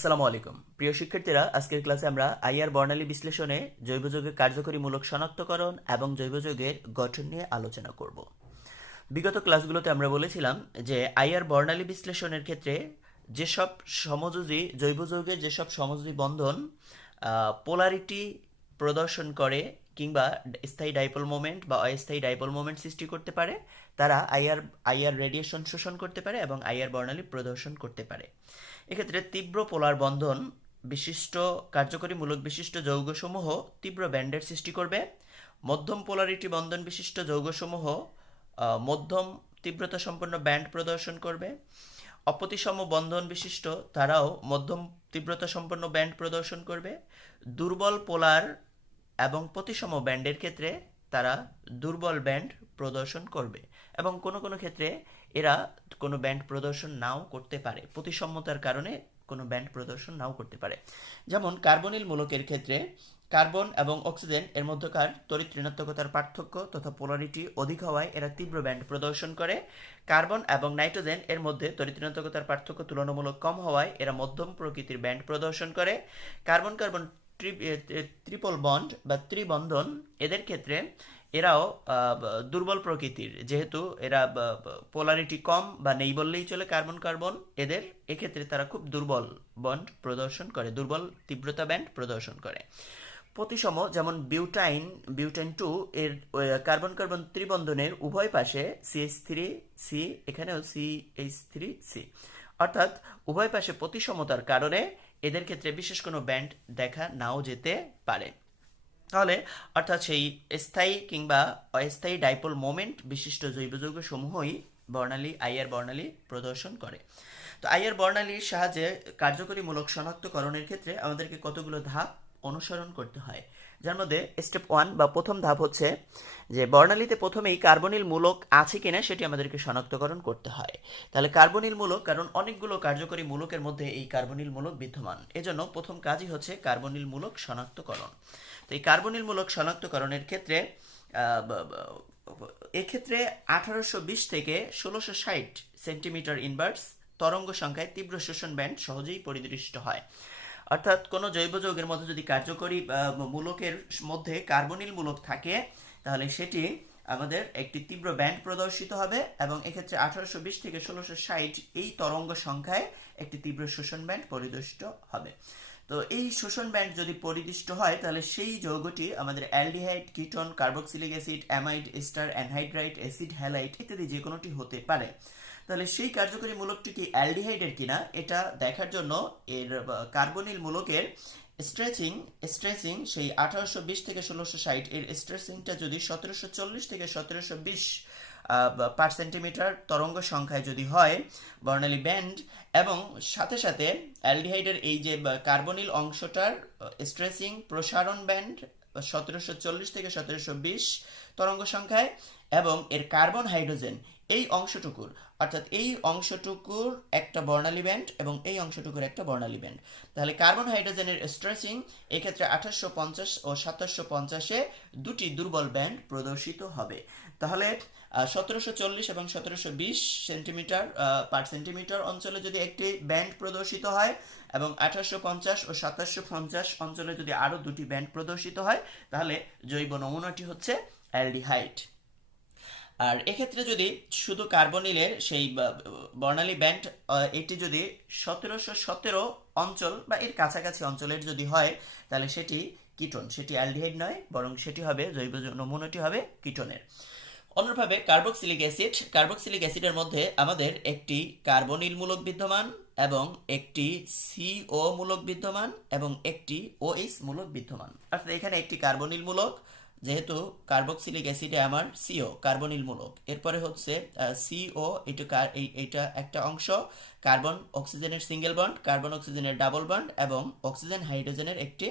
আসসালামু আলাইকুম প্রিয় শিক্ষার্থীরা, আজকের ক্লাসে আমরা আইআর বর্ণালী বিশ্লেষণে জৈব যৌগের কার্যকরী মূলক শনাক্তকরণ এবং জৈব যৌগের গঠন নিয়ে আলোচনা করব। বিগত ক্লাসগুলোতে আমরা বলেছিলাম যে আইআর বর্ণালী বিশ্লেষণের ক্ষেত্রে যেসব সমযোজী জৈব যৌগের যেসব সমযোজী বন্ধন পোলারিটি প্রদর্শন করে কিংবা স্থায়ী ডাইপোল মোমেন্ট বা অস্থায়ী ডাইপোল মোমেন্ট সৃষ্টি করতে পারে, তারা আইআর রেডিয়েশন শোষণ করতে পারে এবং আইআর বর্ণালী প্রদর্শন করতে পারে। এক্ষেত্রে তীব্র পোলার বন্ধন বিশিষ্ট কার্যকরী মূলক বিশিষ্ট যৌগসমূহ তীব্র ব্যান্ডের সৃষ্টি করবে। মধ্যম পোলারিটি বন্ধন বিশিষ্ট যৌগসমূহ মধ্যম তীব্রতা সম্পন্ন ব্যান্ড প্রদর্শন করবে। অপ্রতিসম বন্ধন বিশিষ্ট তারাও মধ্যম তীব্রতা সম্পন্ন ব্যান্ড প্রদর্শন করবে। দুর্বল পোলার এবং প্রতিসম ব্যান্ডের ক্ষেত্রে তারা দুর্বল ব্যান্ড প্রদর্শন করবে এবং কোনো কোনো ক্ষেত্রে এরা কোনো ব্যান্ড প্রদর্শন নাও করতে পারে, প্রতিসম্যতার কারণে কোনো ব্যান্ড প্রদর্শন নাও করতে পারে। যেমন কার্বনিল মূলকের ক্ষেত্রে কার্বন এবং অক্সিজেন এর মধ্যকার তড়িৎ ঋণাত্মকতার পার্থক্য তথা পোলারিটি অধিক হওয়ায় এরা তীব্র ব্যান্ড প্রদর্শন করে। কার্বন এবং নাইট্রোজেন এর মধ্যে তড়িৎ ঋণাত্মকতার পার্থক্য তুলনামূলক কম হওয়ায় এরা মধ্যম প্রকৃতির ব্যান্ড প্রদর্শন করে। কার্বন কার্বন ট্রিপল বন্ড বা ত্রিবন্ধন এদের ক্ষেত্রে এরাও দুর্বল প্রকৃতির, যেহেতু এরা পোলারিটি কম বা নেই বললেই চলে কার্বন কার্বন, এদের এক্ষেত্রে তারা খুব দুর্বল বন্ড প্রদর্শন করে, দুর্বল তীব্রতা ব্যান্ড প্রদর্শন করে। প্রতিসম যেমন বিউটাইন 2 এর কার্বন কার্বন ত্রিবন্ধনের উভয় পাশে CH3C, এখানেও CH3C, অর্থাৎ উভয় পাশে প্রতিসমতার কারণে এদের ক্ষেত্রে বিশেষ কোনো ব্যান্ড দেখা নাও যেতে পারে। তাহলে অর্থাৎ সেই স্থায়ী কিংবা অস্থায়ী ডাইপোল মোমেন্ট বিশিষ্ট জৈব যৌগ সমূহই আইআর বর্ণালী প্রদর্শন করে। তো আইআর বর্ণালীর সাহায্যে কার্যকরী মূলক শনাক্তকরণের ক্ষেত্রে আমাদেরকে কতগুলো ধাপ অনুসরণ করতে হয়, যার মধ্যে স্টেপ 1 বা প্রথম ধাপ হচ্ছে যে বর্ণালীতে প্রথমেই কার্বনিল মূলক আছে কিনা সেটি আমাদেরকে শনাক্তকরণ করতে হয়। তাহলে কার্বনিল মূলক, কারণ অনেকগুলো কার্যকরী মূলকের মধ্যে এই কার্বনিল মূলক বিদ্যমান, এজন্য প্রথম কাজই হচ্ছে কার্বনিল মূলক শনাক্তকরণ। তো এই কার্বনিল মূলক শনাক্তকরণের ক্ষেত্রে এক্ষেত্রে 1820 থেকে 1660 সেন্টিমিটার ইনভার্স তরঙ্গ সংখ্যায় তীব্র শোষণ ব্যান্ড সহজেই পরিদৃষ্ট হয়। অর্থাৎ কোনো জৈব যৌগের মধ্যে যদি কার্যকরী মূলকের মধ্যে কার্বনিল মূলক থাকে, তাহলে সেটি আমাদের একটি তীব্র ব্যান্ড প্রদর্শিত হবে এবং এক্ষেত্রে 1820 থেকে 1660 এই তরঙ্গ সংখ্যায় একটি তীব্র শোষণ ব্যান্ড পরিদৃষ্ট হবে। তো এই শোষণ ব্যান্ড যদি পরিদৃষ্ট হয়, তাহলে সেই যৌগটি আমাদের aldehyde, ketone, carboxylic acid, amide, ester, anhydride, acid halide ইত্যাদি যে কোনোটি হতে পারে। তাহলে সেই কার্যকরী মূলকটি কি অ্যালডিহাইডের কিনা এটা দেখার জন্য এর কার্বনিল মূলকের স্ট্রেচিং সেই 1820 থেকে 1660 এর স্ট্রেচিংটা যদি 1740 থেকে 1720 পার সেন্টিমিটার তরঙ্গ সংখ্যায় যদি হয় বর্ণালী ব্যান্ড, এবং সাথে সাথে অ্যালডিহাইডের এই যে কার্বনিল অংশটার স্ট্রেচিং প্রসারণ ব্যান্ড 1740 থেকে 1720 তরঙ্গ সংখ্যায়, এবং এর কার্বন হাইড্রোজেন এই অংশটুকুর, অর্থাৎ এই অংশটুকুর একটা বর্ণালী ব্যান্ড এবং এই অংশটুকুর একটা বর্ণালী ব্যান্ড। তাহলে কার্বন হাইড্রোজেনের স্ট্রেচিং এক্ষেত্রে 1850 ও 2750-এ দুটি দুর্বল ব্যান্ড প্রদর্শিত হবে। তাহলে 1740 এবং 1720 সেন্টিমিটার পার সেন্টিমিটার অঞ্চলে যদি একটি ব্যান্ড প্রদর্শিত হয় এবং 1850 ও 2750 অঞ্চলে যদি আরও দুটি ব্যান্ড প্রদর্শিত হয়, তাহলে জৈব নমুনাটি হচ্ছে অ্যালডিহাইড। আর এক্ষেত্রে যদি শুধু কার্বনিলের সেই বর্ণালী ব্যান্ড এটি যদি 1717 অঞ্চল বা এর কাছাকাছি অঞ্চলের যদি হয়, তাহলে সেটি কিটোন, সেটি অ্যালডিহাইড নয়, বরং সেটি হবে জৈব নমুনাটি হবে কিটোনের। অন্যভাবে কার্বক্সিলিক অ্যাসিডের মধ্যে আমাদের একটি কার্বনিল মূলক বিদ্যমান এবং একটি CO মূলক বিদ্যমান এবং একটি OH মূলক বিদ্যমান। অর্থাৎ এখানে একটি কার্বনিল মূলক, যেহেতু কার্বক্সিলিক অ্যাসিডে আমার CO কার্বনিল মূলক, এরপরে হচ্ছে CO, এটা একটা অংশ, কার্বন অক্সিজেনের সিঙ্গেল বন্ড, কার্বন অক্সিজেনের ডাবল বন্ড এবং অক্সিজেন হাইড্রোজেনের একটি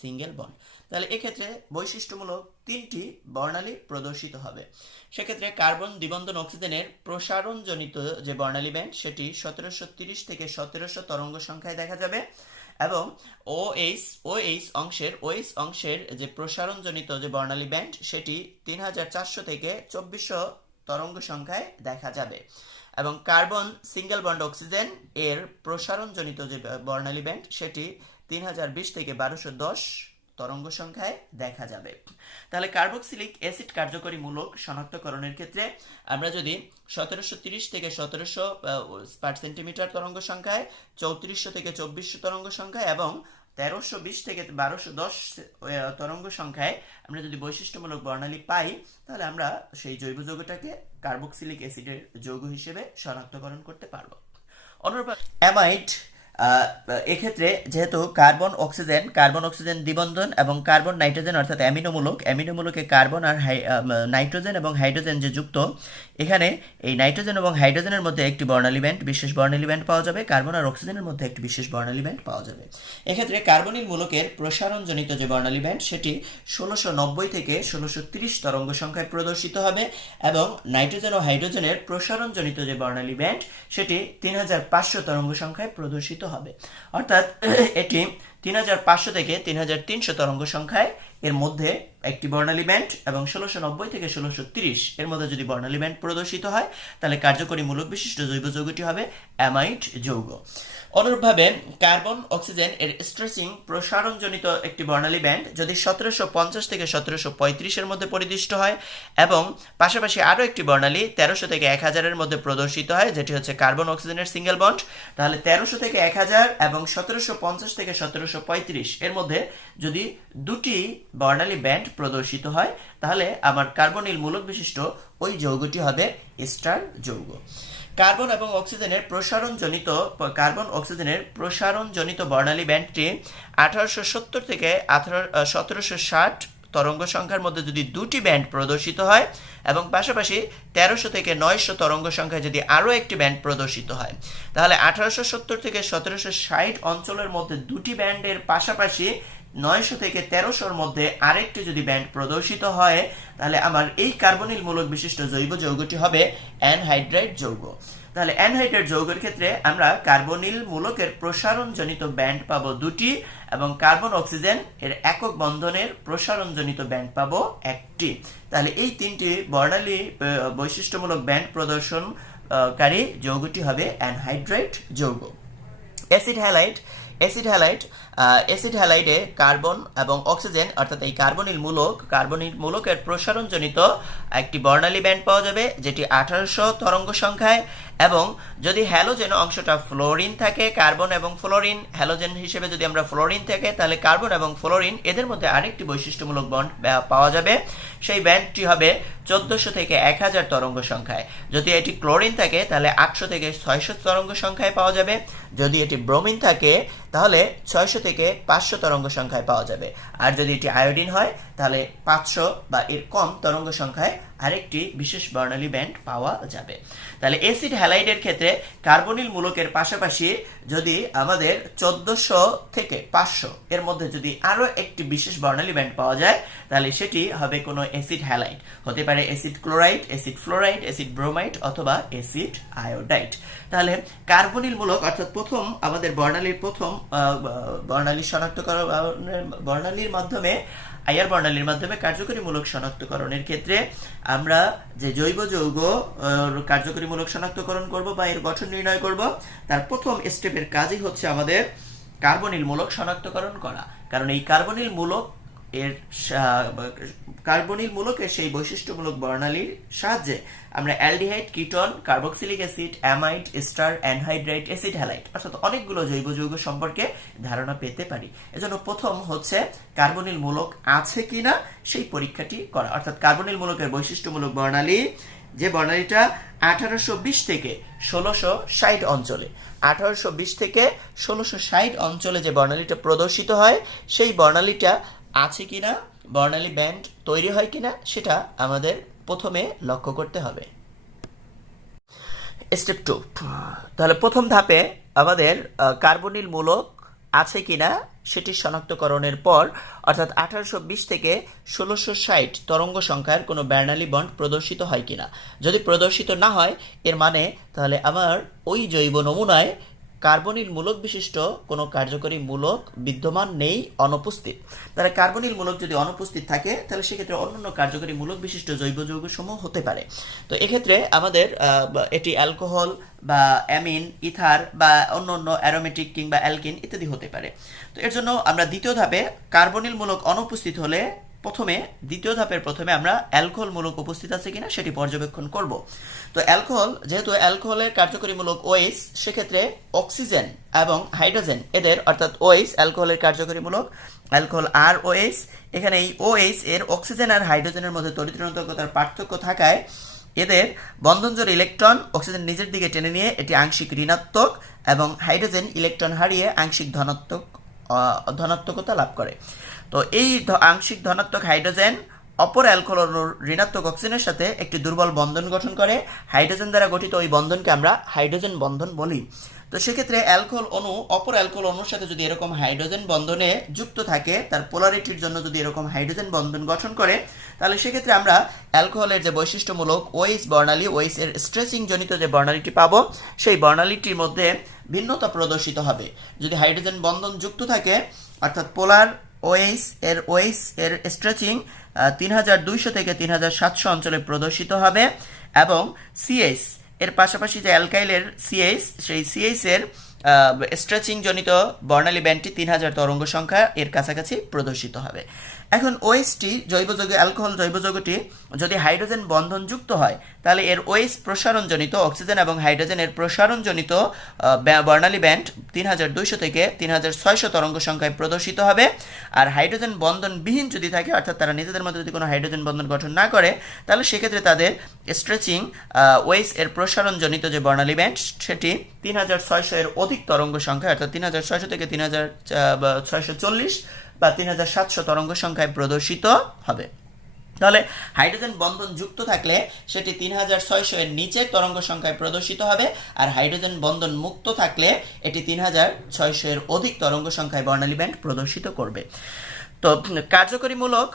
সিঙ্গেল বন্ড। তাহলে এক্ষেত্রে বৈশিষ্ট্যমূলক তিনটি বর্ণালী প্রদর্শিত হবে। সেক্ষেত্রে কার্বন দ্বিবন্ধন অক্সিজেনের প্রসারণজনিত যে বর্ণালী ব্যান্ড সেটি 1730 থেকে 1700 তরঙ্গ সংখ্যায় দেখা যাবে, এবং OH অংশের যে প্রসারণজনিত যে বর্ণালী ব্যান্ড সেটি 3400 থেকে 2400 তরঙ্গ সংখ্যায় দেখা যাবে। এবং কার্বন সিঙ্গেল বন্ড অক্সিজেন এর প্রসারণজনিত যে বর্ণালী ব্যান্ড সেটি 3020 থেকে 1210 তরঙ্গ সংখ্যায় দেখা যাবে। তাহলে কার্বক্সিলিক অ্যাসিড কার্যকরী মূলক শনাক্তকরণের ক্ষেত্রে আমরা যদি 1730 থেকে 1700 পার সেন্টিমিটার তরঙ্গ সংখ্যায়, 3400 থেকে 2400 তরঙ্গ সংখ্যায় এবং 1320 থেকে 1210 তরঙ্গ সংখ্যায় আমরা যদি বৈশিষ্ট্যমূলক বর্ণালী পাই, তাহলে আমরা সেই জৈব যৌগটাকে কার্বক্সিলিক অ্যাসিডের যৌগ হিসেবে শনাক্তকরণ করতে পারবো। অনুরূপ অ্যামাইড, এক্ষেত্রে যেহেতু কার্বন অক্সিজেন দ্বিবন্ধন এবং কার্বন নাইট্রোজেন অর্থাৎ অ্যামিনোমূলকে কার্বন আর নাইট্রোজেন এবং হাইড্রোজেন যে যুক্ত, এখানে এই নাইট্রোজেন এবং হাইড্রোজেনের মধ্যে একটি বর্ণালী ব্যান্ড, বিশেষ বর্ণালী ব্যান্ড পাওয়া যাবে, কার্বন আর অক্সিজেনের মধ্যে একটি বিশেষ বর্ণালী ব্যান্ড পাওয়া যাবে। এক্ষেত্রে কার্বনিল মূলকের প্রসারণজনিত যে বর্ণালী ব্যান্ড সেটি 1690 থেকে 1630 তরঙ্গ সংখ্যায় প্রদর্শিত হবে এবং নাইট্রোজেন ও হাইড্রোজেনের প্রসারণজনিত যে বর্ণালী ব্যান্ড সেটি 3500 তরঙ্গ সংখ্যায় প্রদর্শিত হবে। অর্থাৎ এটি 3500 থেকে 3300 তরঙ্গ সংখ্যায় এর মধ্যে একটি বর্ণালী ব্যান্ড এবং 1690 থেকে 1630 এর মধ্যে যদি বর্ণালী ব্যান্ড প্রদর্শিত হয়, তাহলে কার্যকরী মূলক বিশিষ্ট জৈব যৌগটি হবে অ্যামাইড যৌগ। অনুরূপভাবে কার্বন অক্সিজেন এর স্ট্রেচিং প্রসারণজনিত একটি বর্ণালী ব্যান্ড যদি 1750 থেকে 1735 এর মধ্যে পরিদিষ্ট হয় এবং পাশাপাশি আরও একটি বর্ণালী 1300 থেকে 1000 এর মধ্যে প্রদর্শিত হয়, যেটি হচ্ছে কার্বন অক্সিজেনের সিঙ্গেল বন্ড, তাহলে 1300 থেকে 1000 এবং 1750 থেকে 1735 এর মধ্যে যদি দুটি বর্ণালী ব্যান্ড প্রদর্শিত হয়, তাহলে আমার কার্বনিল মূলক বিশিষ্ট ওই যৌগটি হবে এস্টার যৌগ। কার্বন অক্সিজেনের প্রসারণজনিত বর্ণালী ব্যান্ডটি 1870 থেকে 1760 তরঙ্গ সংখ্যার মধ্যে যদি দুটি ব্যান্ড প্রদর্শিত হয় এবং পাশাপাশি 1300 থেকে 900 তরঙ্গ সংখ্যায় যদি আরও একটি ব্যান্ড প্রদর্শিত হয়, তাহলে 1870 থেকে 1760 অঞ্চলের মধ্যে দুটি ব্যান্ডের পাশাপাশি 900 থেকে 1300-র মধ্যে আরেকটি যদি ব্যান্ড প্রদর্শিত হয়, তাহলে আমার এই কার্বনিল মূলক বিশিষ্ট জৈব যৌগটি হবে অ্যানহাইড্রাইড যৌগ। তাহলে অ্যানহাইড্রাইড যৌগের ক্ষেত্রে আমরা কার্বনিল মূলকের প্রসারণজনিত ব্যান্ড পাবো দুটি এবং কার্বন অক্সিজেন এর একক বন্ধনের প্রসারণজনিত ব্যান্ড পাবো একটি। তাহলে এই তিনটি বর্ণালী বৈশিষ্ট্যমূলক ব্যান্ড প্রদর্শনকারী যৌগটি হবে অ্যানহাইড্রাইড যৌগ। অ্যাসিড হ্যালাইডে কার্বন এবং অক্সিজেন অর্থাৎ এই কার্বনিল মূলকের প্রসারণজনিত একটি বর্ণালী ব্যান্ড পাওয়া যাবে, যেটি 1800 তরঙ্গ সংখ্যায়, এবং যদি হ্যালোজেন অংশটা ফ্লোরিন থাকে, কার্বন এবং ফ্লোরিন হ্যালোজেন হিসেবে যদি আমরা ফ্লোরিন থাকে, তাহলে কার্বন এবং ফ্লোরিন এদের মধ্যে আরেকটি বৈশিষ্ট্যমূলক বন্ড পাওয়া যাবে, সেই ব্যান্ডটি হবে 1400 থেকে 1000 তরঙ্গ সংখ্যায়। যদি এটি ক্লোরিন থাকে তাহলে 800 থেকে 600 তরঙ্গ সংখ্যায় পাওয়া যাবে, যদি এটি ব্রোমিন থাকে তাহলে 600 থেকে 500 তরঙ্গ সংখ্যায় পাওয়া যাবে, আর যদি এটি আয়োডিন হয় তাহলে 500 বা এর কম তরঙ্গ সংখ্যায় আরেকটি বিশেষ বর্ণালী ব্যান্ড পাওয়া যাবে। তাহলে অ্যাসিড হ্যালাইডের ক্ষেত্রে কার্বনিল মূলকের পাশাপাশি যদি আমাদের 1400 থেকে 500 এর মধ্যে যদি আরও একটি বিশেষ বর্ণালী ব্যান্ড পাওয়া যায়, তাহলে সেটি হবে কোনো অ্যাসিড হ্যালাইড, হতে পারে acid chloride, acid fluoride, acid bromide অথবা অ্যাসিড আয়োডাইড। তাহলে কার্বনিল মূলক অর্থাৎ প্রথম আমাদের বর্ণালী শনাক্তকরণের বর্ণালীর মাধ্যমে কার্যকরী মূলক শনাক্তকরণের ক্ষেত্রে আমরা যে জৈব যৌগ কার্যকরী মূলক শনাক্তকরণ করব বা এর গঠন নির্ণয় করব, তার প্রথম স্টেপের কাজই হচ্ছে আমাদের কার্বনিল মূলক শনাক্তকরণ করা। কারণ এই কার্বনিল মূলকের সেই বৈশিষ্ট্যমূলক বর্ণালীর সাহায্যে আমরা aldehyde, ketone, carboxylic acid, amide, ester, anhydride, acid halide অর্থাৎ অনেকগুলো জৈব যৌগ সম্পর্কে ধারণা পেতে পারি। এজন্য প্রথম হচ্ছে কার্বনিল মূলক আছে কিনা সেই পরীক্ষাটি করা, অর্থাৎ কার্বনিল মূলকের বৈশিষ্ট্যমূলক বর্ণালী, যে বর্ণালীটা 1820 থেকে 1660 অঞ্চলে 1820 থেকে 1660 অঞ্চলে যে বর্ণালীটা প্রদর্শিত হয়, সেই বর্ণালীটা আছে কিনা, বর্ণালী ব্যান্ড তৈরি হয় কিনা, সেটা আমাদের প্রথমে লক্ষ্য করতে হবে। স্টেপ 2, তাহলে প্রথম ধাপে আমাদের কার্বনিল মূলক আছে কিনা সেটি শনাক্তকরণের পর, অর্থাৎ 1820 থেকে 1660 তরঙ্গ সংখ্যার কোনো বর্ণালী বন্ড প্রদর্শিত হয় কিনা। যদি প্রদর্শিত না হয়, এর মানে তাহলে আমার ওই জৈব নমুনায় কার্বনিল মূলক বিশিষ্ট কোনো কার্যকরী মূলক বিদ্যমান নেই, অনুপস্থিত। তাহলে কার্বনিল মূলক যদি অনুপস্থিত থাকে তাহলে সেক্ষেত্রে অন্যান্য কার্যকরী মূলক বিশিষ্ট জৈব যৌগসমূহ হতে পারে। তো এক্ষেত্রে আমাদের এটি অ্যালকোহল বা অ্যামিন, ইথার বা অন্যান্য অ্যারোমেটিক কিংবা অ্যালকিন ইত্যাদি হতে পারে। তো এর জন্য আমরা দ্বিতীয় ধাপে কার্বনিল মূলক অনুপস্থিত হলে দ্বিতীয় ধাপের প্রথমে আমরা অ্যালকোহল মূলক উপস্থিত আছে কিনা সেটি পর্যবেক্ষণ করব। তো যেহেতু অ্যালকোহলের কার্যকরী মূলক OH, সেক্ষেত্রে অক্সিজেন এবং হাইড্রোজেন এদের, অর্থাৎ OH অ্যালকোহলের কার্যকরী মূলক, অ্যালকোহল আর OH, এখানে এই OH এর অক্সিজেন আর হাইড্রোজেনের মধ্যে তড়িৎ ঋণাত্মকতার পার্থক্য থাকায় এদের বন্ধনজোড় ইলেকট্রন অক্সিজেন নিজের দিকে টেনে নিয়ে এটি আংশিক ঋণাত্মক এবং হাইড্রোজেন ইলেকট্রন হারিয়ে আংশিক ধনাত্মকতা লাভ করে। তো এই আংশিক ধনাত্মক হাইড্রোজেন অপর অ্যালকোহল অণুর ঋণাত্মক অক্সিজেনের সাথে একটি দুর্বল বন্ধন গঠন করে। হাইড্রোজেন দ্বারা গঠিত ওই বন্ধনকে আমরা হাইড্রোজেন বন্ধন বলি। তো সেক্ষেত্রে অ্যালকোহল অণু অপর অ্যালকোহল অণুর সাথে যদি এরকম হাইড্রোজেন বন্ধনে যুক্ত থাকে, তার পোলারিটির জন্য যদি এরকম হাইড্রোজেন বন্ধন গঠন করে, তাহলে সেক্ষেত্রে আমরা অ্যালকোহলের যে বৈশিষ্ট্যমূলক OH বর্ণালী, OH এর স্ট্রেচিং জনিত যে বর্ণালীটি পাবো, সেই বর্ণালীটির মধ্যে ভিন্নতা প্রদর্শিত হবে। যদি হাইড্রোজেন বন্ধন যুক্ত থাকে, অর্থাৎ পোলার OH এর স্ট্রেচিং 3200 থেকে 3700 অঞ্চলে প্রদর্শিত হবে এবং CH এর পাশাপাশি যে অ্যালকাইলের CH, সেই CH এর স্ট্রেচিং জনিত বর্ণালী ব্যান্ডটি 3000 তরঙ্গ সংখ্যা এর কাছাকাছি প্রদর্শিত হবে। এখন OH অ্যালকোহল জৈব যৌগটি যদি হাইড্রোজেন বন্ধন যুক্ত হয়, তাহলে এর OH প্রসারণজনিত অক্সিজেন এবং হাইড্রোজেনের প্রসারণজনিত বর্ণালী ব্যান্ড 3200 থেকে 3600 তরঙ্গ সংখ্যায় প্রদর্শিত হবে। আর হাইড্রোজেন বন্ধন বিহীন যদি থাকে, অর্থাৎ তারা নিজেদের মধ্যে যদি কোনো হাইড্রোজেন বন্ধন গঠন না করে, তাহলে সেক্ষেত্রে তাদের স্ট্রেচিং OH এর প্রসারণজনিত যে বর্ণালী ব্যান্ড, সেটি 3600 এর অধিক তরঙ্গ সংখ্যা, অর্থাৎ 3600 থেকে 3640 বা 3700 তরঙ্গ সংখ্যায় প্রদর্শিত হবে। তাহলে হাইড্রোজেন বন্ধন যুক্ত থাকলে সেটি 3600 এর নিচের তরঙ্গ সংখ্যায় প্রদর্শিত হবে, আর হাইড্রোজেন বন্ধন মুক্ত থাকলে এটি 3600 এর অধিক তরঙ্গ সংখ্যায় বর্ণালী ব্যান্ড প্রদর্শিত করবে। তো কার্যকরী মূলক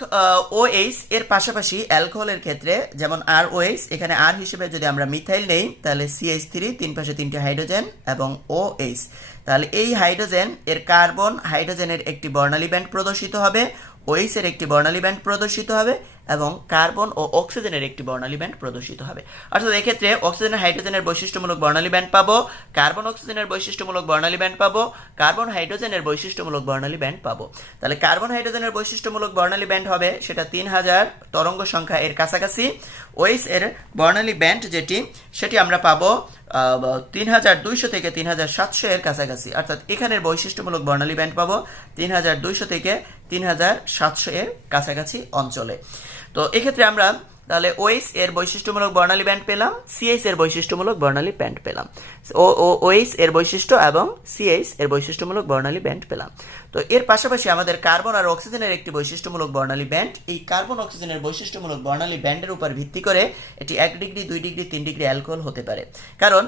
OH এর পাশাপাশি অ্যালকোহলের ক্ষেত্রে যেমন ROH, এখানে R হিসেবে যদি আমরা মিথাইল নেই, তাহলে CH3, তিন পাশে 3টি হাইড্রোজেন এবং OH, তাহলে এই হাইড্রোজেন এর কার্বন হাইড্রোজেনের একটি বর্ণালী ব্যান্ড প্রদর্শিত হবে, OH এর একটি বর্ণালী ব্যান্ড প্রদর্শিত হবে এবং কার্বন ও অক্সিজেনের একটি বর্ণালী ব্যান্ড প্রদর্শিত হবে। অর্থাৎ এক্ষেত্রে অক্সিজেন হাইড্রোজেনের বৈশিষ্ট্যমূলক বর্ণালী ব্যান্ড পাবো, কার্বন অক্সিজেনের বৈশিষ্ট্যমূলক বর্ণালী ব্যান্ড পাবো, কার্বন হাইড্রোজেনের বৈশিষ্ট্যমূলক বর্ণালী ব্যান্ড পাবো। তাহলে কার্বন হাইড্রোজেনের বৈশিষ্ট্যমূলক বর্ণালী ব্যান্ড হবে সেটা 3000 তরঙ্গ সংখ্যা এর কাছাকাছি। OH এর বর্ণালী ব্যান্ড সেটি আমরা পাবো 3200 থেকে 3700 এর কাছাকাছি, অর্থাৎ এখানের বৈশিষ্ট্যমূলক বর্ণালী ব্যান্ড পাবো 3200 থেকে 3700 এর কাছাকাছি অঞ্চলে। তো এক্ষেত্রে আমরা তাহলে OH এর বৈশিষ্ট্যমূলক বর্ণালী ব্যান্ড পেলাম, CH এর বৈশিষ্ট্যমূলক বর্ণালী ব্যান্ড পেলাম, OH এর বৈশিষ্ট্য এবং CH এর বৈশিষ্ট্যমূলক বর্ণালী ব্যান্ড পেলাম। তো এর পাশাপাশি আমাদের কার্বন আর অক্সিজেনের একটি বৈশিষ্ট্যমূলক বর্ণালী ব্যান্ড, এই কার্বন অক্সিজেনের বৈশিষ্ট্যমূলক বর্ণালী ব্যান্ডের উপর ভিত্তি করে এটি 1 ডিগ্রি, 2 ডিগ্রি, 3 ডিগ্রি অ্যালকোহল হতে পারে। কারণ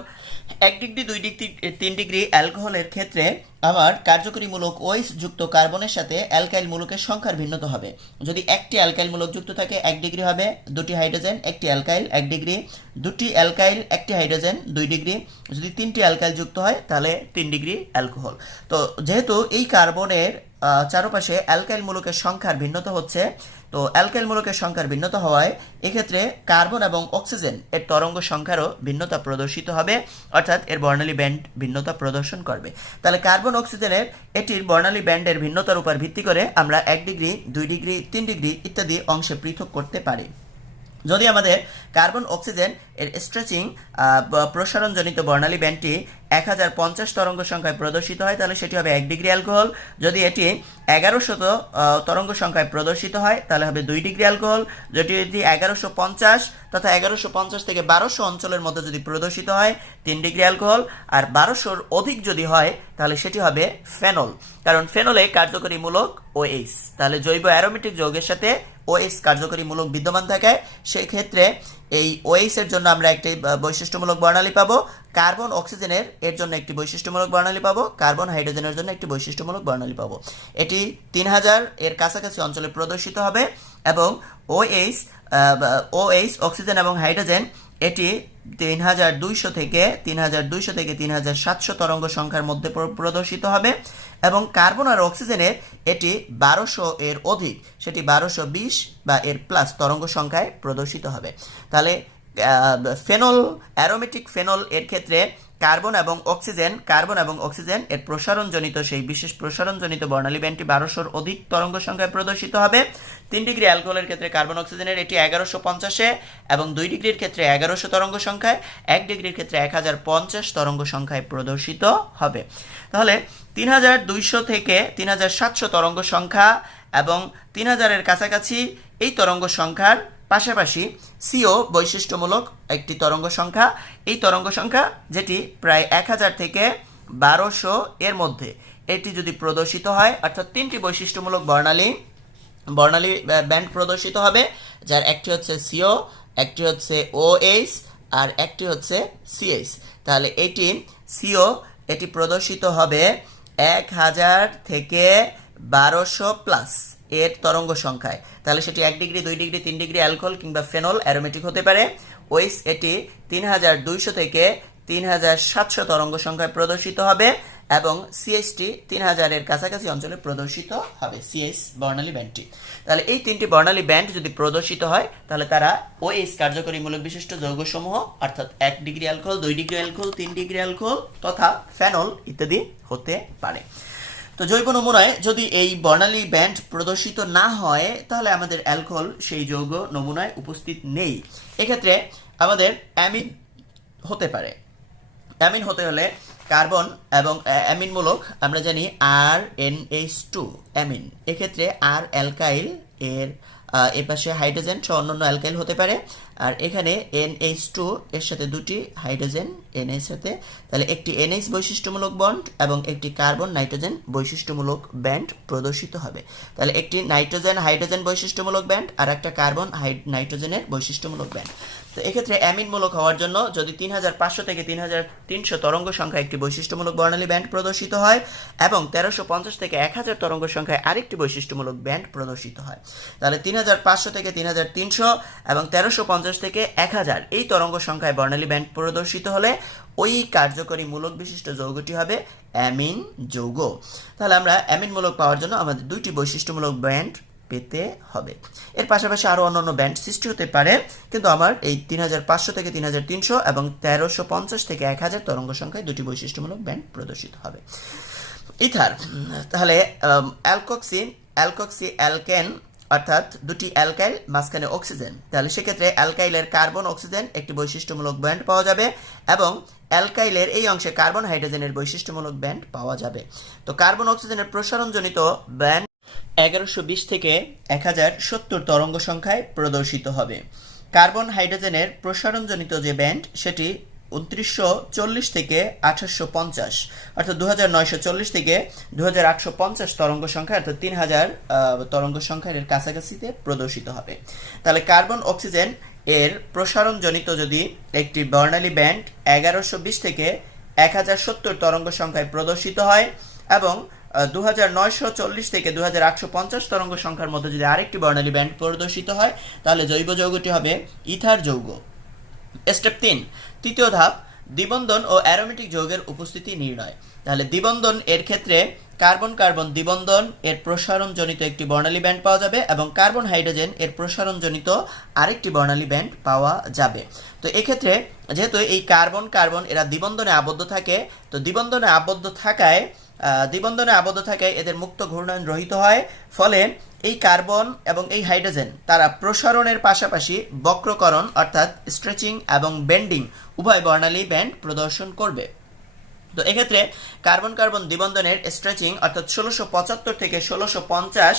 1 ডিগ্রি, 2 ডিগ্রি, 3 ডিগ্রি অ্যালকোহলের ক্ষেত্রে আমার কার্যকরী মূলক OH যুক্ত কার্বনের সাথে অ্যালকাইল মূলকের সংখ্যার ভিন্নতা হবে। যদি একটি অ্যালকাইল মূলক যুক্ত থাকে 1 ডিগ্রি হবে, 2টি হাইড্রোজেন, 1টি অ্যালকাইল 1 ডিগ্রি, 2টি অ্যালকাইল 1টি হাইড্রোজেন 2 ডিগ্রি, যদি 3টি অ্যালকাইল যুক্ত হয় তাহলে 3 ডিগ্রি অ্যালকোহল। তো যেহেতু এই কার্বনের চারপাশে অ্যালকাইল মূলকের সংখ্যার ভিন্নতা হচ্ছে, তো অ্যালকাইল মূলকের সংখ্যার ভিন্নতা হওয়ায় এক্ষেত্রে কার্বন এবং অক্সিজেন এর তরঙ্গ সংখ্যারও ভিন্নতা প্রদর্শিত হবে, অর্থাৎ এর বর্ণালী ব্যান্ড ভিন্নতা প্রদর্শন করবে। তাহলে কার্বন অক্সিজেনের এটির বর্ণালী ব্যান্ডের ভিন্নতার উপর ভিত্তি করে আমরা 1 ডিগ্রি, 2 ডিগ্রি, 3 ডিগ্রি ইত্যাদি অংশে পৃথক করতে পারি। যদি আমাদের কার্বন অক্সিজেন এর স্ট্রেচিং প্রসারণজনিত বর্ণালী ব্যান্ডটি 1050 তরঙ্গ সংখ্যায় প্রদর্শিত হয়, তাহলে সেটি হবে 1 ডিগ্রি অ্যালকোহল। যদি এটি 1100 তরঙ্গ সংখ্যায় প্রদর্শিত হয় তাহলে হবে 2 ডিগ্রি অ্যালকোহল। যদি 1150 তথা 1150 থেকে 1200 অঞ্চলের মধ্যে যদি প্রদর্শিত হয় 3 ডিগ্রি অ্যালকোহল। আর 1200-র অধিক যদি হয় তাহলে সেটি হবে ফেনল, কারণ ফেনলে কার্যকরী মূলক OH, তাহলে জৈব অ্যারোমেটিক যৌগের সাথে OH কার্যকরী মূলক বিদ্যমান থাকে। সেই ক্ষেত্রে এই OH এর জন্য আমরা একটি বৈশিষ্ট্যমূলক বর্ণালী পাবো, কার্বন অক্সিজেনের এর জন্য একটি বৈশিষ্ট্যমূলক বর্ণালী পাবো, কার্বন হাইড্রোজেনের জন্য একটি বৈশিষ্ট্যমূলক বর্ণালী পাবো। এটি 3000 এর কাছাকাছি অঞ্চলে প্রদর্শিত হবে এবং OH অক্সিজেন এবং হাইড্রোজেন এটি 3200 থেকে 3700 তরঙ্গ সংখ্যার মধ্যে প্রদর্শিত হবে এবং কার্বন আর অক্সিজেনের এটি 1200 এর অধিক, সেটি 1220 বা এর প্লাস তরঙ্গ সংখ্যায় প্রদর্শিত হবে। তাহলে ফেনল, অ্যারোমেটিক ফেনল এর ক্ষেত্রে কার্বন এবং অক্সিজেন এর প্রসারণজনিত সেই বিশেষ প্রসারণজনিত বর্ণালী ব্যান্ডটি 1200-র অধিক তরঙ্গ সংখ্যায় প্রদর্শিত হবে। 3 ডিগ্রি অ্যালকোহলের ক্ষেত্রে কার্বন অক্সিজেনের এটি 1150-এ এবং 2 ডিগ্রির ক্ষেত্রে 1100 তরঙ্গ সংখ্যায়, 1 ডিগ্রির ক্ষেত্রে 1050 তরঙ্গ সংখ্যায় প্রদর্শিত হবে। তাহলে 3200 থেকে 3700 তরঙ্গ সংখ্যা এবং 3000-এর কাছাকাছি এই তরঙ্গ সংখ্যার পাশাপাশি সিও বৈশিষ্ট্যমূলক একটি তরঙ্গ সংখ্যা, এই তরঙ্গ সংখ্যা যেটি প্রায় 1000 থেকে 1200 এর মধ্যে এটি যদি প্রদর্শিত হয়, অর্থাৎ 3টি বৈশিষ্ট্যমূলক বর্ণালী ব্যান্ড প্রদর্শিত হবে, যার একটি হচ্ছে সিও, একটি হচ্ছে ওএইচ আর একটি হচ্ছে সিএইচ। তাহলে এটি সিও, এটি প্রদর্শিত হবে 1000 থেকে 1200 প্লাস এর তরঙ্গ সংখ্যায়। তাহলে সেটি 1 ডিগ্রি, 2 ডিগ্রি, 3 ডিগ্রি অ্যালকোহল কিংবা ফেনল অ্যারোমেটিক হতে পারে। ওইস এটি 3200 থেকে 3700 তরঙ্গ সংখ্যায় প্রদর্শিত হবে এবং সিএসটি 3000 এর কাছাকাছি অঞ্চলে প্রদর্শিত হবে, সিএস বর্ণালী ব্যান্ডটি। তাহলে এই 3টি বর্ণালী ব্যান্ড যদি প্রদর্শিত হয় তাহলে তারা ওএইচ কার্যকরী মূলক বিশিষ্ট যৌগসমূহ, অর্থাৎ 1 degree alcohol, 2 degree alcohol, 3 degree alcohol তথা ফেনল ইত্যাদি হতে পারে। তো জৈব নমুনায় যদি এই বর্ণালী ব্যান্ড প্রদর্শিত না হয় তাহলে আমাদের অ্যালকোহল সেই যৌগ নমুনায় উপস্থিত নেই। এক্ষেত্রে আমাদের অ্যামিন হতে পারে। অ্যামিন হতে হলে কার্বন এবং অ্যামিন মূলক আমরা জানি RNH2 অ্যামিন, এক্ষেত্রে আর অ্যালকাইল এর এপাশে হাইড্রোজেন সহ অন্যান্য অ্যালকাইল হতে পারে, আর এখানে NH2 এর সাথে দুটি হাইড্রোজেন NH সাথে, তাহলে একটি NH বৈশিষ্ট্যমূলক বন্ড এবং একটি কার্বন নাইট্রোজেন বৈশিষ্ট্যমূলক ব্যান্ড প্রদর্শিত হবে। তাহলে একটি নাইট্রোজেন হাইড্রোজেন বৈশিষ্ট্যমূলক ব্যান্ড আর একটা কার্বন নাইট্রোজেনের বৈশিষ্ট্যমূলক ব্যান্ড। তো এক্ষেত্রে অ্যামিন মূলক হওয়ার জন্য যদি 3500 থেকে 3300 তরঙ্গ সংখ্যা একটি বৈশিষ্ট্যমূলক বর্ণালী ব্যান্ড প্রদর্শিত হয় এবং 1350 থেকে 1000 তরঙ্গ সংখ্যায় আরেকটি বৈশিষ্ট্যমূলক ব্যান্ড প্রদর্শিত হয়, তাহলে 3500 থেকে 3300 এবং 1350 থেকে 1000 এই তরঙ্গ সংখ্যায় বর্ণালী ব্যান্ড প্রদর্শিত হলে ওই কার্যকরী মূলক বিশিষ্ট যৌগটি হবে অ্যামিন যৌগ। তাহলে আমরা অ্যামিন মূলক পাওয়ার জন্য আমাদের দুইটি বৈশিষ্ট্যমূলক ব্যান্ড পেতে হবে। এর পাশাপাশি আরও অন্যান্য ব্যান্ড সৃষ্টি হতে পারে, কিন্তু আমার এই 3500 থেকে 3300 এবং 1350 থেকে 1000 তরঙ্গ সংখ্যায় দুটি বৈশিষ্ট্যমূলক ব্যান্ড প্রদর্শিত হবে। ইথার, তাহলে অ্যালকক্সি অ্যালকেন অর্থাৎ দুটি অ্যালকাইল মাঝখানে অক্সিজেন, তাহলে সেক্ষেত্রে অ্যালকাইলের কার্বন অক্সিজেন একটি বৈশিষ্ট্যমূলক ব্যান্ড পাওয়া যাবে এবং অ্যালকাইলের এই অংশে কার্বন হাইড্রোজেনের বৈশিষ্ট্যমূলক ব্যান্ড পাওয়া যাবে। তো কার্বন অক্সিজেনের প্রসারণজনিত ব্যান্ড 1120 থেকে 1070 তরঙ্গ সংখ্যায় প্রদর্শিত হবে। কার্বন হাইড্রোজেনের প্রসারণজনিত যে ব্যান্ড সেটি 2940 থেকে 2850, অর্থাৎ 2940 থেকে 2850 তরঙ্গ সংখ্যা, অর্থাৎ 3000 তরঙ্গ সংখ্যার কাছাকাছিতে প্রদর্শিত হবে। তাহলে কার্বন অক্সিজেন এর প্রসারণজনিত যদি একটি বর্ণালী ব্যান্ড 1120 থেকে 1070 তরঙ্গ সংখ্যায় প্রদর্শিত হয় এবং 2940 থেকে 2850 তরঙ্গ সংখ্যার মধ্যে যদি আরেকটি বর্ণালী ব্যান্ড প্রদর্শিত হয় তাহলে জৈব যৌগটি হবে ইথার যৌগ। স্টেপ 3, তৃতীয় ধাপ, দ্বিবন্ধন ও অ্যারোমেটিক যৌগের উপস্থিতি নির্ণয়। তাহলে দ্বিবন্ধন এর ক্ষেত্রে কার্বন কার্বন দ্বিবন্ধন এর প্রসারণজনিত একটি বর্ণালী ব্যান্ড পাওয়া যাবে এবং কার্বন হাইড্রোজেন এর প্রসারণজনিত আরেকটি বর্ণালী ব্যান্ড পাওয়া যাবে। তো এক্ষেত্রে যেহেতু এই কার্বন কার্বন এরা দ্বিবন্ধনে আবদ্ধ থাকে, তো দ্বিবন্ধনে আবদ্ধ থাকায় এদের মুক্ত ঘূর্ণায়ন রহিত হয়, ফলে এই কার্বন এবং এই হাইড্রোজেন তারা প্রসারণের পাশাপাশি বক্রকরণ অর্থাৎ স্ট্রেচিং এবং বেন্ডিং উভয় বর্ণালী ব্যান্ড প্রদর্শন করবে। তো এক্ষেত্রে কার্বন কার্বন দ্বিবন্ধনের স্ট্রেচিং অর্থাৎ 1675 থেকে 1650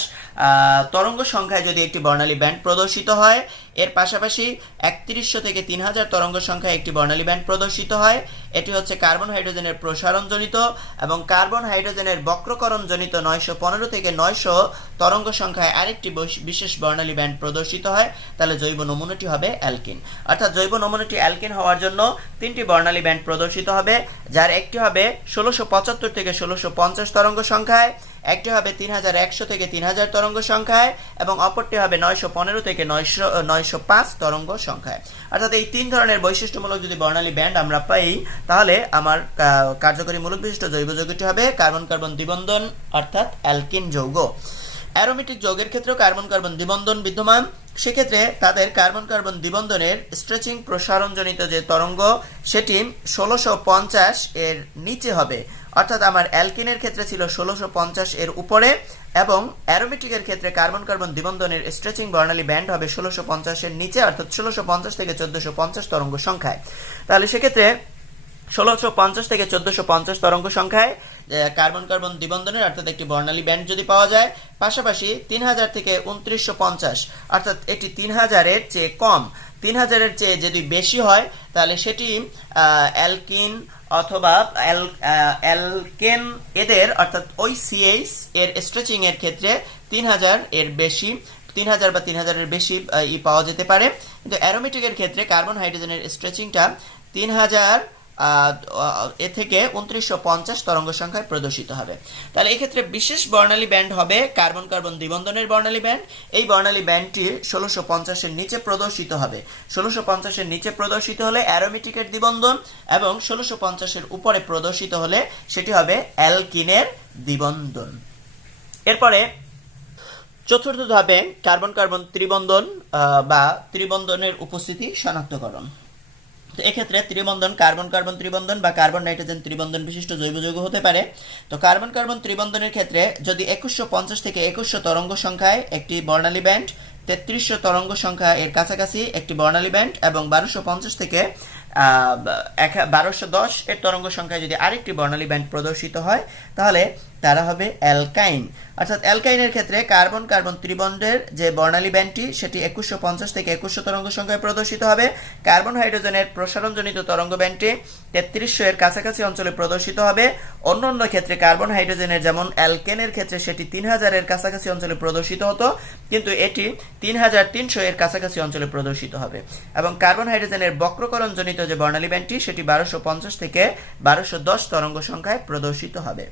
তরঙ্গ সংখ্যায় যদি একটি বর্ণালী ব্যান্ড প্রদর্শিত হয়, এর পাশাপাশি 3100 থেকে 3000 তরঙ্গ সংখ্যায় একটি বর্ণালী ব্যান্ড প্রদর্শিত হয়, এটি হচ্ছে কার্বন হাইড্রোজেনের প্রসারণজনিত এবং কার্বন হাইড্রোজেনের বক্রকরণজনিত 915 থেকে 900 তরঙ্গ সংখ্যায় আরেকটি বিশেষ বর্ণালী ব্যান্ড প্রদর্শিত হয়, তাহলে জৈব নমুনাটি হবে অ্যালকিন। অর্থাৎ জৈব নমুনাটি অ্যালকিন হওয়ার জন্য 3টি বর্ণালী ব্যান্ড প্রদর্শিত হবে, যার একটি হবে 1675 থেকে 1650 তরঙ্গ সংখ্যায়, একটি হবে 3100 থেকে 3000 তরঙ্গ সংখ্যায় এবং অপরটি হবে 915 থেকে 905 তরঙ্গ সংখ্যায়। অর্থাৎ এই তিন ধরনের বৈশিষ্ট্যমূলক যদি বর্ণালী ব্যান্ড আমরা পাই, তাহলে আমার কার্যকরী মূলক বিশিষ্ট জৈব যৌগটি হবে কার্বন কার্বন দ্বিবন্ধন অর্থাৎ অ্যালকিন যৌগ। অ্যারোমেটিক যৌগের ক্ষেত্রেও কার্বন কার্বন দ্বিবন্ধন বিদ্যমান, সেক্ষেত্রে তাদের কার্বন কার্বন দ্বিবন্ধনের স্ট্রেচিং প্রসারণজনিত যে তরঙ্গ সেটি 1650 এর নিচে হবে। অর্থাৎ আমার অ্যালকিনের ক্ষেত্রে ছিল 1650 এর উপরে এবং অ্যারোমেটিকের ক্ষেত্রে কার্বন কার্বন দ্বিবন্ধনের স্ট্রেচিং বর্ণালী ব্যান্ড হবে 1650 এর নিচে, অর্থাৎ 1650 থেকে 1450 তরঙ্গ সংখ্যায়। তাহলে সেক্ষেত্রে 1650 থেকে 1450 তরঙ্গ সংখ্যায় কার্বন কার্বন দ্বিবন্ধনের অর্থাৎ একটি বর্ণালী ব্যান্ড যদি পাওয়া যায়, পাশাপাশি 3000 থেকে 2950 অর্থাৎ এটি 3000-এর চেয়ে কম, 3000-এর চেয়ে যদি বেশি হয় তাহলে সেটি অ্যালকিন অথবা অ্যালকেন এদের অর্থাৎ ওই সিএইচ এর স্ট্রেচিং এর ক্ষেত্রে 3000 এর বেশি, 3000 বা 3000-এর বেশি পাওয়া যেতে পারে। কিন্তু অ্যারোমেটিকের ক্ষেত্রে কার্বন হাইড্রোজেনের স্ট্রেচিংটা 3000 এ থেকে 2950 তরঙ্গ সংখ্যায় প্রদর্শিত হবে। তাহলে এক্ষেত্রে বিশেষ বর্ণালী ব্যান্ড হবে কার্বন কার্বন দ্বিবন্ধনের বর্ণালী ব্যান্ড। এই বর্ণালী ব্যান্ডটি 1650 এর নিচে প্রদর্শিত হবে। 1650 এর নিচে প্রদর্শিত হলে অ্যারোমেটিকের দ্বিবন্ধন এবং 1650 এর উপরে প্রদর্শিত হলে সেটি হবে অ্যালকিনের দ্বিবন্ধন। এরপরে চতুর্থ ধাপে কার্বন কার্বন ত্রিবন্ধন বা ত্রিবন্ধনের উপস্থিতি শনাক্তকরণ। এক্ষেত্রে ত্রিবন্ধন কার্বন কার্বন ত্রিবন্ধন বা কার্বন নাইট্রোজেন ত্রিবন্ধন বিশিষ্ট জৈব যৌগ হতে পারে। তো কার্বন কার্বন ত্রিবন্ধনের ক্ষেত্রে যদি 2150 থেকে 2100 তরঙ্গ সংখ্যায় একটি বর্ণালী ব্যান্ড, 3300 তরঙ্গ সংখ্যা এর কাছাকাছি একটি বর্ণালী ব্যান্ড এবং 1250 থেকে 1210 এর তরঙ্গ সংখ্যায় যদি আরেকটি বর্ণালী ব্যান্ড প্রদর্শিত হয়, তাহলে তারা হবে অ্যালকাইন। অর্থাৎ অ্যালকাইনের ক্ষেত্রে কার্বন কার্বন ত্রিবন্ধের যে বর্ণালী ব্যান্ডটি সেটি 2150 থেকে 2100 তরঙ্গ সংখ্যায় প্রদর্শিত হবে। কার্বন হাইড্রোজেনের প্রসারণজনিত তরঙ্গ ব্যান্ডটি 3300 এর কাছাকাছি অঞ্চলে প্রদর্শিত হবে। অন্যান্য ক্ষেত্রে কার্বন হাইড্রোজেনের যেমন অ্যালকেনের ক্ষেত্রে সেটি 3000 এর কাছাকাছি অঞ্চলে প্রদর্শিত হতো, কিন্তু এটি 3300 এর কাছাকাছি অঞ্চলে প্রদর্শিত হবে। এবং কার্বন হাইড্রোজেনের বক্রকরণজনিত যে বর্ণালী ব্যান্ডটি সেটি 1250 থেকে 1210 তরঙ্গ সংখ্যায় প্রদর্শিত হবে।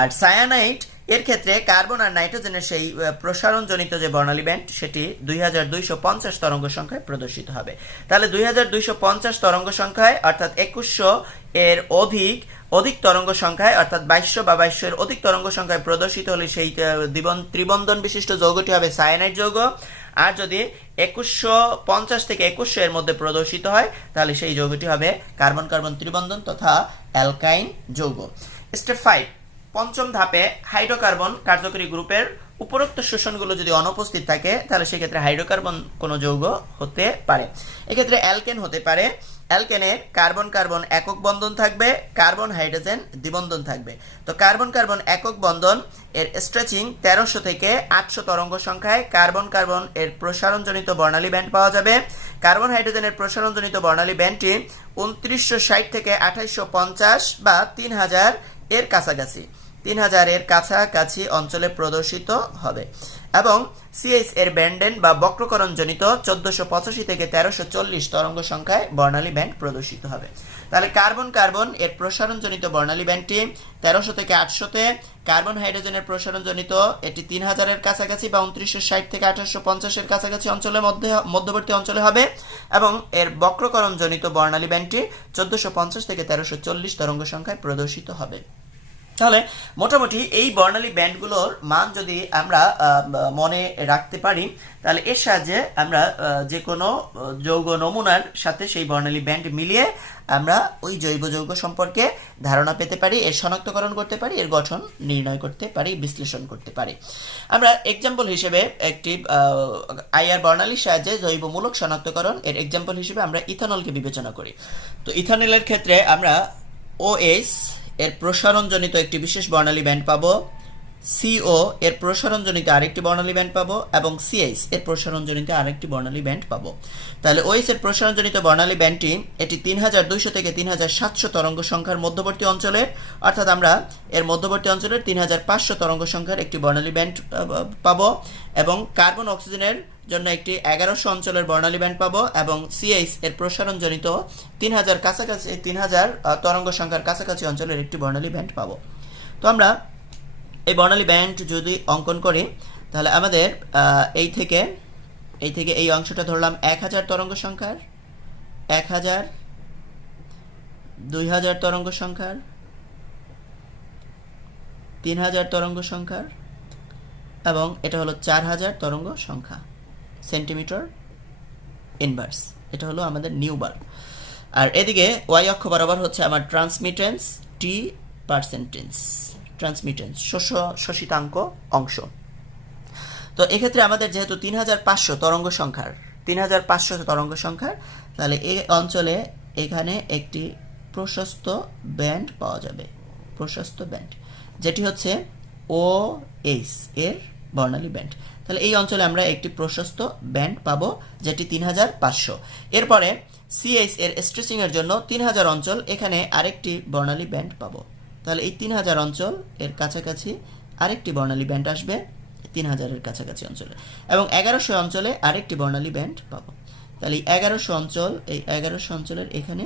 আর সায়ানাইড এর ক্ষেত্রে কার্বন আর নাইট্রোজেনের সেই প্রসারণজনিত যে বর্ণালী ব্যান্ড সেটি 2250 তরঙ্গ সংখ্যায় প্রদর্শিত হবে। তাহলে 2250 তরঙ্গ সংখ্যায় অর্থাৎ 2100 এর অধিক তরঙ্গ সংখ্যায় অর্থাৎ 2200 বা 2200 এর অধিক তরঙ্গ সংখ্যায় প্রদর্শিত হলে সেই ত্রিবন্ধন বিশিষ্ট যৌগটি হবে সায়ানাইড যৌগ। আর যদি 2150 থেকে 2100 এর মধ্যে প্রদর্শিত হয় তাহলে সেই যৌগটি হবে কার্বন কার্বন ত্রিবন্ধন তথা অ্যালকাইন যৌগ। স্টেপ 5, পঞ্চম ধাপে হাইড্রোকার্বন কার্যকরী গ্রুপের উপরোক্ত শোষণগুলো যদি অনুপস্থিত থাকে তাহলে সেক্ষেত্রে হাইড্রোকার্বন কোনো যৌগ হতে পারে। এক্ষেত্রে অ্যালকেন হতে পারে। অ্যালকেনে কার্বন কার্বন একক বন্ধন থাকবে, কার্বন হাইড্রোজেন দ্বিবন্ধন থাকবে। তো কার্বন কার্বন একক বন্ধন এর স্ট্রেচিং 1300 থেকে 800 তরঙ্গ সংখ্যায় কার্বন কার্বন এর প্রসারণজনিত বর্ণালী ব্যান্ড পাওয়া যাবে। কার্বন হাইড্রোজেনের প্রসারণজনিত বর্ণালী ব্যান্ডটি 2960 থেকে 2850 বা 3000 এর কাছাকাছি 3000 এর কাছাকাছি অঞ্চলে প্রদর্শিত হবে। এবং সিএইচ এর ব্যান্ডেন বা বক্রকরণজনিত 1485 থেকে 1340 তরঙ্গ সংখ্যায় বর্ণালী ব্যান্ড প্রদর্শিত হবে। তাহলে কার্বন কার্বন এর প্রসারণজনিত বর্ণালী ব্যান্ডটি 1300 থেকে 800-তে, কার্বন হাইড্রোজেনের প্রসারণজনিত এটি 3000 এর কাছাকাছি বা 2960 থেকে 2850 এর কাছাকাছি অঞ্চলের মধ্যবর্তী অঞ্চলে হবে এবং এর বক্রকরণজনিত বর্ণালী ব্যান্ডটি 1450 থেকে 1340 তরঙ্গ সংখ্যায় প্রদর্শিত হবে। তাহলে মোটামুটি এই বর্ণালী ব্যান্ডগুলোর মান যদি আমরা মনে রাখতে পারি তাহলে এর সাহায্যে আমরা যে কোনো যৌগ নমুনার সাথে সেই বর্ণালী ব্যান্ড মিলিয়ে আমরা ওই জৈব যৌগ সম্পর্কে ধারণা পেতে পারি, এর শনাক্তকরণ করতে পারি, এর গঠন নির্ণয় করতে পারি, বিশ্লেষণ করতে পারি। আমরা এক্সাম্পল হিসেবে একটি আইআর বর্ণালীর সাহায্যে জৈব মূলক শনাক্তকরণ এর এক্সাম্পল হিসেবে আমরা ইথানলকে বিবেচনা করি। তো ইথানলের ক্ষেত্রে আমরা OH এর প্রসারণজনিত একটি বিশেষ বর্ণালী ব্যান্ড পাবো, CO এর প্রসারণজনিত আরেকটি বর্ণালী ব্যান্ড পাবো এবং CH এর প্রসারণজনিত আরেকটি বর্ণালী ব্যান্ড পাবো। তাহলে OH এর প্রসারণজনিত বর্ণালী ব্যান্ডটি এটি 3200 থেকে 3700 তরঙ্গ সংখ্যার মধ্যবর্তী অঞ্চলের, অর্থাৎ আমরা এর মধ্যবর্তী অঞ্চলের 3500 তরঙ্গ সংখ্যার একটি বর্ণালী ব্যান্ড পাবো এবং কার্বন অক্সিজেনের জন্য একটি 1100 অঞ্চলের বর্ণালী ব্যান্ড পাবো এবং CH এর প্রসারণজনিত 3000 তরঙ্গ সংখ্যার কাছাকাছি অঞ্চলের একটি বর্ণালী ব্যান্ড পাবো। তো আমরা এই বর্ণালী ব্যান্ড যদি অঙ্কন করি তাহলে আমাদের এই থেকে এই অংশটা ধরলাম 1000 তরঙ্গ সংখ্যার, 1000, 2000 তরঙ্গ সংখ্যার, 3000 তরঙ্গ সংখ্যার এবং এটা হলো 4000 তরঙ্গ সংখ্যা সেন্টিমিটার ইনভার্স। এটা হলো আমাদের নিউ বার। আর এদিকে ওয়াই অক্ষ বরাবর হচ্ছে আমার ট্রান্সমিটেন্স টি পার্সেন্টেজ, ট্রান্সমিটেন্স শোষিতাঙ্ক অংশ। তো এক্ষেত্রে আমাদের যেহেতু 3500 তরঙ্গ সংখ্যার তাহলে এই অঞ্চলে এখানে একটি প্রশস্ত ব্যান্ড পাওয়া যাবে, প্রশস্ত ব্যান্ড যেটি হচ্ছে ও এইচ এর বর্ণালী ব্যান্ড। তাহলে এই অঞ্চলে আমরা একটি প্রশস্ত ব্যান্ড পাবো যেটি 3500। এরপরে সিএইচ এর স্ট্রেচিং এর জন্য 3000 অঞ্চল, এখানে আরেকটি বর্ণালী ব্যান্ড পাবো। তাহলে এই 3000 অঞ্চল এর কাছাকাছি আরেকটি বর্ণালী ব্যান্ড আসবে 3000 এর কাছাকাছি অঞ্চলে, এবং 1100 অঞ্চলে আরেকটি বর্ণালী ব্যান্ড পাবো। তাহলে এই 1100 অঞ্চলের এখানে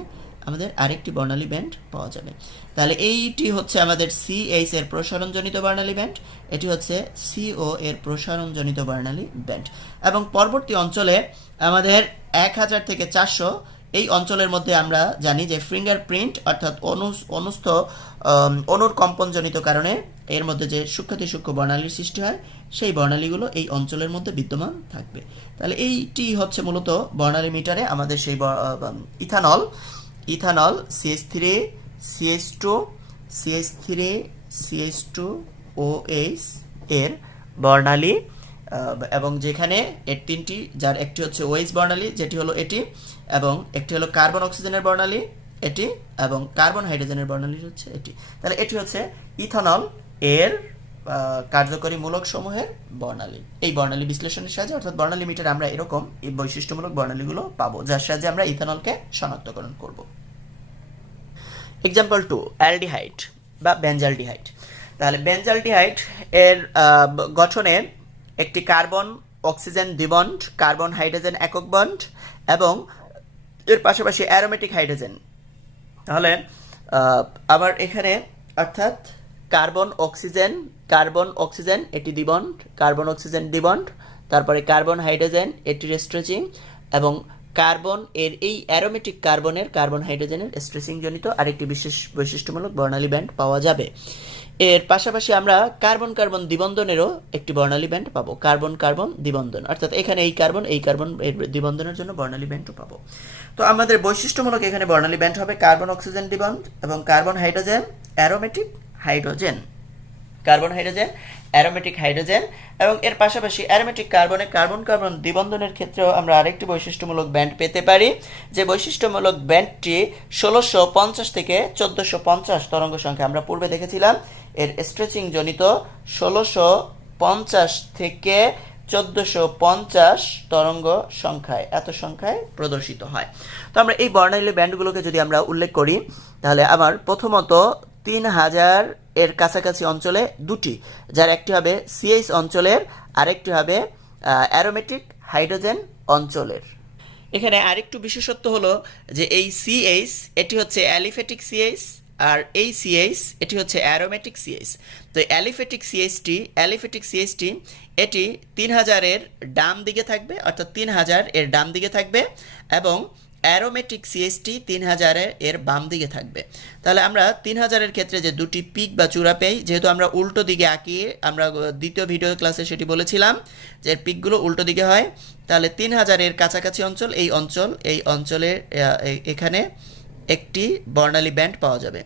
আমাদের আরেকটি বর্ণালী ব্যান্ড পাওয়া যাবে। তাহলে এইটি হচ্ছে আমাদের সিএইচ এর প্রসারণজনিত বর্ণালী ব্যান্ড, এটি হচ্ছে সিও এর প্রসারণজনিত বর্ণালী ব্যান্ড। এবং পরবর্তী অঞ্চলে আমাদের 1000 থেকে 400 এই অঞ্চলের মধ্যে আমরা জানি যে ফিঙ্গারপ্রিন্ট অর্থাৎ অনুর কম্পনজনিত কারণে এর মধ্যে যে সূক্ষ্মাতি সূক্ষ্ম বর্ণালীর সৃষ্টি হয় সেই বর্ণালীগুলো এই অঞ্চলের মধ্যে বিদ্যমান থাকবে। তাহলে এইটি হচ্ছে মূলত বর্ণালী মিটারে আমাদের সেই ethanol CH3 CH2 CH3 CH2 OH এর বর্ণালী, এবং যেখানে এর তিনটি, যার একটি হচ্ছে OH বর্ণালী যেটি হলো এটি, এবং একটি হলো কার্বন অক্সিজেনের বর্ণালী এটি, এবং কার্বন হাইড্রোজেনের বর্ণালী হচ্ছে এটি। তাহলে এটি হচ্ছে ইথানল এর কার্যকরী মূলক সমূহের বর্ণালী। এই বর্ণালী বিশ্লেষণের সাহায্যে অর্থাৎ বর্ণালী মিটারে আমরা এরকম এই বৈশিষ্ট্যমূলক বর্ণালীগুলো পাবো, যার সাহায্যে আমরা ইথানলকে শনাক্তকরণ করব। এক্সাম্পল 2, অ্যালডিহাইড বা বেঞ্জালডিহাইড। তাহলে বেঞ্জালডিহাইড এর গঠনে একটি কার্বন অক্সিজেন দ্বিবন্ড, কার্বন হাইড্রোজেন একক বন্ড এবং এর পাশাপাশি অ্যারোমেটিক হাইড্রোজেন। তাহলে আবার এখানে অর্থাৎ কার্বন অক্সিজেন এটি দ্বিবন্ড, কার্বন অক্সিজেন দ্বিবন্ড, তারপরে কার্বন হাইড্রোজেন এটির স্ট্রেচিং, এবং কার্বন এর এই অ্যারোমেটিক কার্বন হাইড্রোজেনের স্ট্রেচিং জনিত আরেকটি বিশেষ বৈশিষ্ট্যমূলক বর্ণালী ব্যান্ড পাওয়া যাবে। এর পাশাপাশি আমরা কার্বন কার্বন দ্বিবন্ধনেরও একটি বর্ণালী ব্যান্ড পাবো, কার্বন কার্বন দ্বিবন্ধন, অর্থাৎ এখানে এই কার্বন এর দ্বিবন্ধনের জন্য বর্ণালী ব্যান্ডও পাবো। তো আমাদের বৈশিষ্ট্যমূলক এখানে বর্ণালী ব্যান্ড হবে কার্বন অক্সিজেন দ্বিবন্ধ এবং carbon hydrogen aromatic hydrogen, carbon hydrogen aromatic hydrogen, এবং এর পাশাপাশি অ্যারোমেটিক কার্বনে কার্বন কার্বন দ্বিবন্ধনের ক্ষেত্রেও আমরা আরেকটি বৈশিষ্ট্যমূলক ব্যান্ড পেতে পারি, যে বৈশিষ্ট্যমূলক ব্যান্ডটি 1650 থেকে 1450 তরঙ্গ সংখ্যা। আমরা পূর্বে দেখেছিলাম এর স্ট্রেচিং জনিত 1650 থেকে 1450 তরঙ্গ সংখ্যায়, এত সংখ্যায় প্রদর্শিত হয়। তো আমরা এই বর্ণালী ব্যান্ডগুলোকে যদি আমরা উল্লেখ করি তাহলে আমার প্রথমত 3000 এর কাছাকাছি অঞ্চলে দুটি, যার একটি হবে সিএইচ অঞ্চলের, আরেকটি হবে অ্যারোমেটিক হাইড্রোজেন অঞ্চলের। এখানে আরেকটু বিশেষত্ব হলো যে এই সিএইচ এটি হচ্ছে অ্যালিফেটিক সিএইচ, আর এই সিএইচ এটি হচ্ছে অ্যারোমেটিক সিএইচ। তো অ্যালিফেটিক সিএইচটি এটি 3000 এর ডান দিকে থাকবে, অর্থাৎ 3000 এর ডান দিকে থাকবে, এবং অ্যারোমেটিক সিএইচটি 3000 এর বাম দিকে থাকবে। তাহলে আমরা 3000 এর ক্ষেত্রে যে দুটি পিক বা চূড়া পেই, যেহেতু আমরা উল্টো দিকে আঁকিয়ে, আমরা দ্বিতীয় ভিডিও ক্লাসে সেটি বলেছিলাম যে এর পিকগুলো উল্টো দিকে হয়। তাহলে 3000 এর কাছাকাছি অঞ্চল, এই অঞ্চলে এখানে একটি বর্ণালী ব্যান্ড পাওয়া যাবে।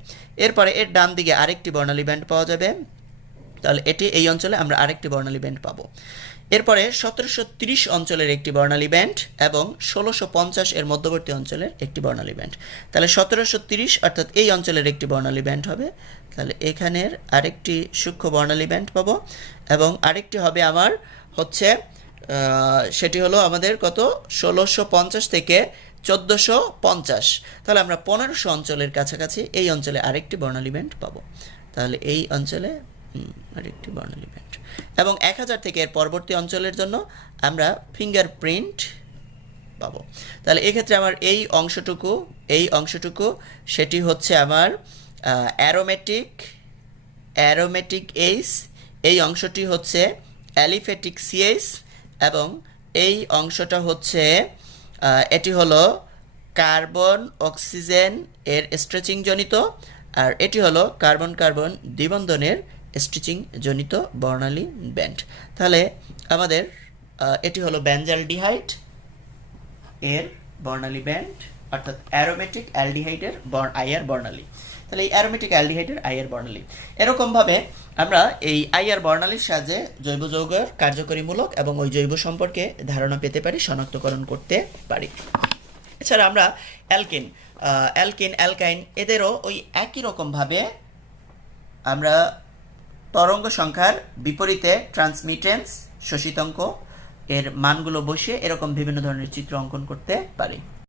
এরপরে এর ডান দিকে আরেকটি বর্ণালী ব্যান্ড পাওয়া যাবে, তাহলে এই অঞ্চলে আমরা আরেকটি বর্ণালী ব্যান্ড পাবো। এরপরে 1730 অঞ্চলের একটি বর্ণালী ব্যান্ড এবং 1650 এর মধ্যবর্তী অঞ্চলের একটি বর্ণালী ব্যান্ড। তাহলে 1730 অর্থাৎ এই অঞ্চলের একটি বর্ণালী ব্যান্ড হবে। তাহলে এখানের আরেকটি সূক্ষ্ম বর্ণালী ব্যান্ড পাবো, এবং আরেকটি হবে আমার হচ্ছে সেটি হলো আমাদের কত 1650 থেকে 1450। তাহলে আমরা 1500 অঞ্চলের কাছাকাছি এই অঞ্চলে আরেকটি বর্ণালী ব্যান্ড পাবো। তাহলে এই অঞ্চলে আরেকটি বর্ণালী ব্যান্ড, এবং 1000 থেকে এর পরবর্তী অঞ্চলের জন্য আমরা ফিঙ্গারপ্রিন্ট পাবো। তাহলে এক্ষেত্রে আমার এই অংশটুকু সেটি হচ্ছে আমার অ্যারোমেটিক এইচ এই অংশটি হচ্ছে অ্যালিফ্যাটিক সিএস এবং এই অংশটা হচ্ছে এটি হলো কার্বন অক্সিজেন এর স্ট্রেচিং জনিত, আর এটি হলো কার্বন কার্বন দ্বিবন্ধনের স্ট্রেচিং জনিত বর্ণালী ব্যান্ড। তাহলে আমাদের এটি হলো বেনজালডিহাইড এর বর্ণালী ব্যান্ড, অর্থাৎ অ্যারোমেটিক অ্যালডিহাইডের আইআর বর্ণালী। তাহলে এই অ্যারোমেটিক অ্যালডিহাইডের আইআর বর্ণালী, এরকমভাবে আমরা এই আইআর বর্ণালীর সাহায্যে জৈব যৌগের কার্যকরীমূলক এবং ওই জৈব সম্পর্কে ধারণা পেতে পারি, শনাক্তকরণ করতে পারি। এছাড়া আমরা অ্যালকিন, অ্যালকাইন এদেরও ওই একই রকমভাবে আমরা তরঙ্গ সংখ্যার বিপরীতে ট্রান্সমিটেন্স, শোষিতাঙ্ক এর মানগুলো বসিয়ে এরকম বিভিন্ন ধরনের চিত্র অঙ্কন করতে পারি।